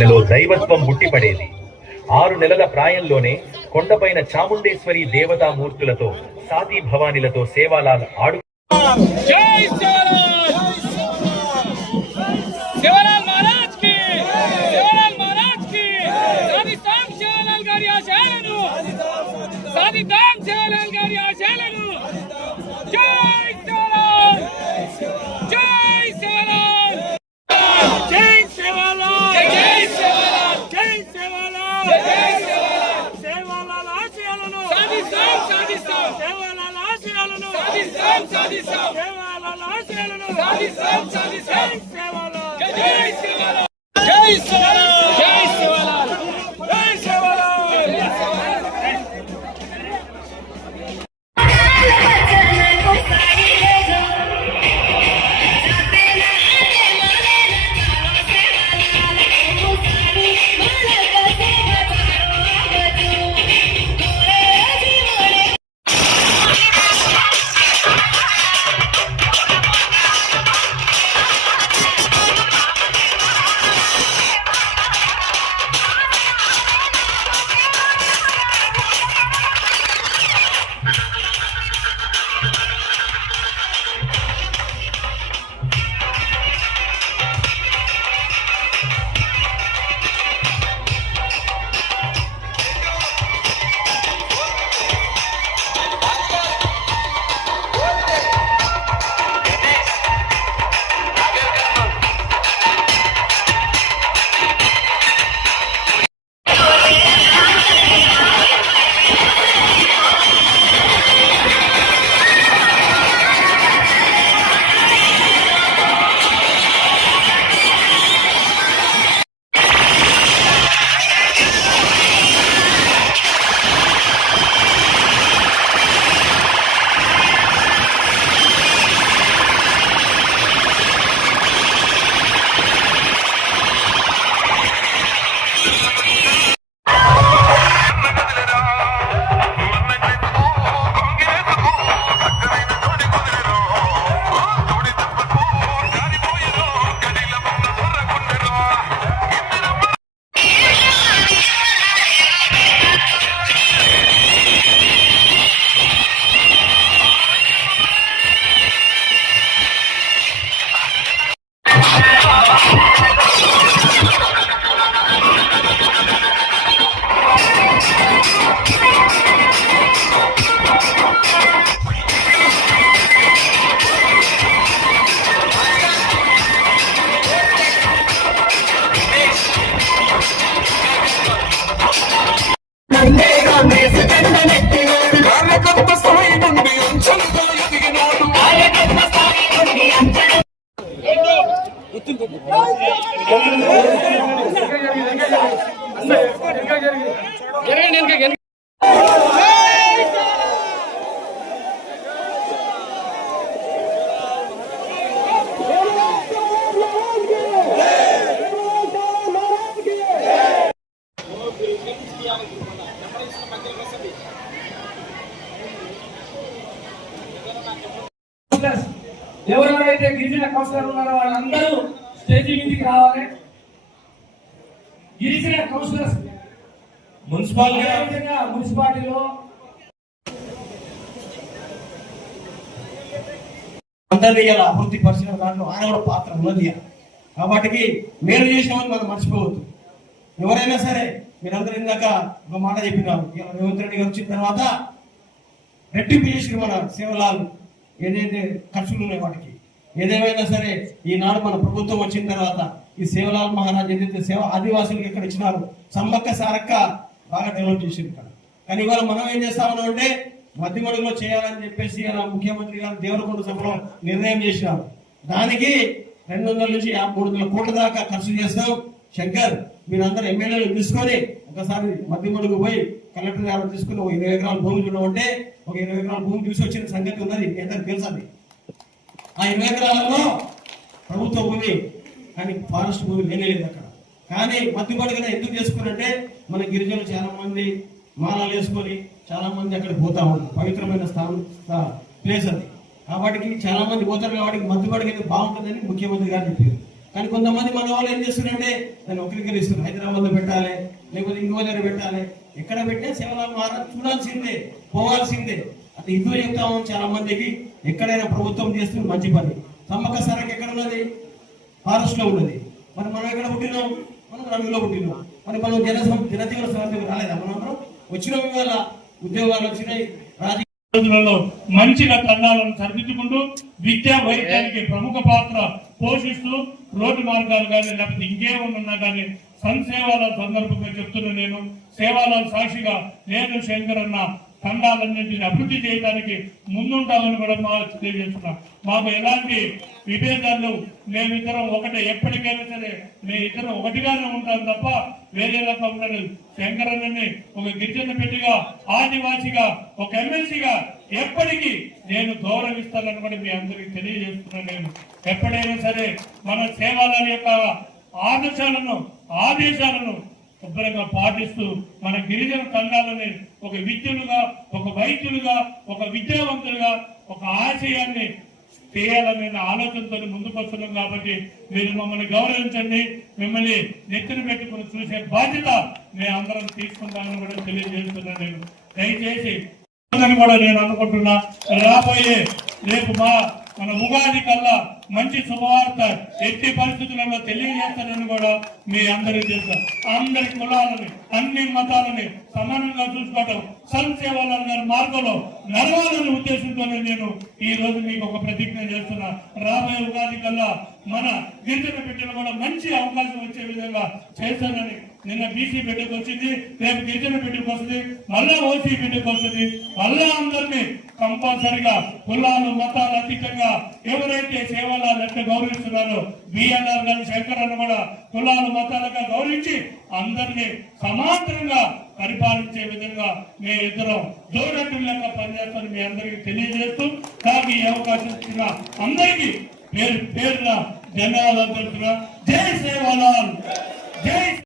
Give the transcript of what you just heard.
ఆయనలో దైవత్వం బుట్టిపడేది. 6 నెలల ప్రాయంలోనే కొండపైన చాముండేశ్వరి దేవతామూర్తులతో సాతి భవానిలతో సేవాలాల్ ఆడు ఎవరెవరైతే గిరిజన కౌన్సిలర్ ఉన్నారో వాళ్ళందరూ స్టేజీ మీదకి రావాలి. గిరిజన కౌన్సిలర్స్ మున్సిపాలిటీలో అందరినీ ఇలా అభివృద్ధి పరిచిన దాంట్లో ఆయన కూడా పాత్ర ఉన్నది. కాబట్టి మేలు చేసిన వాళ్ళు మనం మర్చిపోవద్దు. ఎవరైనా సరే మీరందరూ ఇందాక ఒక మాట చెప్పినారు, రేవంత్ రెడ్డి గారు వచ్చిన తర్వాత రెట్టింపు చేసిన మన సేవలాలు ఏదైతే ఖర్చులు ఉన్నాయి వాటికి ఏదేమైనా సరే ఈనాడు మన ప్రభుత్వం వచ్చిన తర్వాత ఈ సేవలాల్ మహారాజ్ ఏదైతే సేవ ఆదివాసులకు ఎక్కడ ఇచ్చినారు సమ్మక్క సారక్క బాగా డెవలప్ చేసింది ఇక్కడ. కానీ ఇవాళ మనం ఏం చేస్తామని అంటే మధ్యమడుగులో చేయాలని చెప్పేసి అలా ముఖ్యమంత్రి గారు దేవరకొండ సభలో నిర్ణయం చేసినారు. దానికి 200 నుంచి 300 కోట్ల దాకా ఖర్చు చేస్తాం. శంకర్ మీరందరూ ఎమ్మెల్యేలు తీసుకొని ఒకసారి మధ్యమడుగు పోయి కలెక్టర్ గారు తీసుకుని 20 ఎకరాల భూమి చూడమంటే 20 ఎకరాల భూమి చూసి వచ్చిన సంగతి ఉన్నది, ఎంతకు తెలుసది. ఆ 20 ఎకరాలలో ప్రభుత్వ భూమి కానీ ఫారెస్ట్ భూమి లేనేలేదు అక్కడ. కానీ మధ్యమడుగున ఎందుకు చేసుకున్నంటే మన గిరిజనులు చాలా మంది మాలలు వేసుకొని చాలా మంది అక్కడ పోతా ఉంటారు. పవిత్రమైన ప్లేస్ అది. కాబట్టి చాలా మంది పోతారు కాబట్టి మధ్యమడుగు బాగుంటుందని ముఖ్యమంత్రి గారు చెప్పారు. కానీ కొంతమంది మన వాళ్ళు ఏం చేస్తున్నారంటే దాన్ని వక్రీకరిస్తున్నారు. హైదరాబాద్ లో పెట్టాలి, లేకపోతే ఇంకో దగ్గర పెట్టాలి. ఎక్కడ పెట్టినా సేవలు చూడాల్సిందే, పోవాల్సిందే. అది ఇంకో చెప్తాము చాలా మందికి. ఎక్కడైనా ప్రభుత్వం చేస్తుంది మంచి పని. సమ్మక్క సారకి ఎక్కడ ఉన్నది? ఫారెస్ట్ లో ఉన్నది. మరి మనం ఎక్కడ పుట్టినాం? మనం రంగులో పుట్టినాం. మరి మనం జనజీవన సమస్యకు రాలేదా? మనం వచ్చినాం, ఇవాళ ఉద్యోగాలు వచ్చినాయి, రాజకీయ రోజులలో మంచిగా తండాలను సరిదిద్దుకుంటూ విద్యా వైద్యానికి ప్రముఖ పాత్ర పోషిస్తూ రోడ్డు మార్గాలు కానీ లేకపోతే ఇంకేమన్నా కానీ సంసేవాల సందర్భంగా చెప్తున్నా. నేను సేవాల సాక్షిగా నేను శంకర్ అన్న తండాలన్నింటినీ అభివృద్ధి చేయడానికి ముందుంటామని కూడా తెలియజేస్తున్నా. మాకు ఎలాంటి విభేదాలు, మేమిద్దరం ఒకటే, ఎప్పటికైనా సరే మేమిద్దరం ఒకటిగానే ఉంటాం తప్ప వేరే రకంగా శంకరన్నని ఒక గిరిజన పెట్టిగా, ఆదివాసిగా, ఒక ఎమ్మెల్సీగా ఎప్పటికీ నేను గౌరవిస్తానని కూడా మీ అందరికీ తెలియజేస్తున్నాను. నేను ఎప్పుడైనా సరే మన సేవల యొక్క ఆదేశాలను శుభ్రంగా పాటిస్తూ మన గిరిజన తండాలని ఒక విద్యులుగా, ఒక వైద్యులుగా, ఒక విద్యావంతులుగా, ఒక ఆశయాన్ని చేయాలనే ఆలోచనతో ముందుకు వస్తున్నాం. కాబట్టి మీరు మమ్మల్ని గౌరవించండి. మిమ్మల్ని నెత్తిన పెట్టుకుని చూసే బాధ్యత మేము అందరం తీసుకుంటామని కూడా తెలియజేస్తున్నాను. నేను దయచేసి కూడా నేను అనుకుంటున్నా, రాబోయే రేపు మన ఉగాది కల్లా మంచి శుభవార్త ఎట్టి పరిస్థితులలో తెలియజేస్తానని కూడా మీ అందరికీ తెలుసు. అందరి కులాలని, అన్ని మతాలని సమానంగా చూసుకోవటం, సంక్షేమాల మార్గంలో నడవాలనే ఉద్దేశంతోనే నేను ఈ రోజు మీకు ఒక ప్రతిజ్ఞ చేస్తున్నా. రాబోయే ఉగాది కల్లా మన గిరిజన బిడ్డలు కూడా మంచి అవకాశం వచ్చే విధంగా చేస్తానని. నిన్న బీసీ బిడ్డకు వచ్చింది, రేపు గిరిజన బిడ్డకు వస్తుంది, మళ్ళా ఓసీ బిడ్డకు వస్తుంది. మళ్ళా అందరినీ కంపల్సరిగా కులాలు మతాలు అతీతంగా ఎవరైతే సేవలు ఎట్లా గౌరవిస్తున్నారో బిఎన్ఆర్ గారి శంకర్ అన్న కూడా కులాలు మతాలుగా గౌరవించి అందరినీ సమాంతరంగా పరిపాలించే విధంగా మీ ఇద్దరం జోడట్టుగా పనిచేస్తామని మీ అందరికీ తెలియజేస్తూ, నాకు ఈ అవకాశం ఇచ్చిన అందరికీ పేరున ధన్యవాదాలు తెలుపుతున్నా. జై సేవలాల్, జై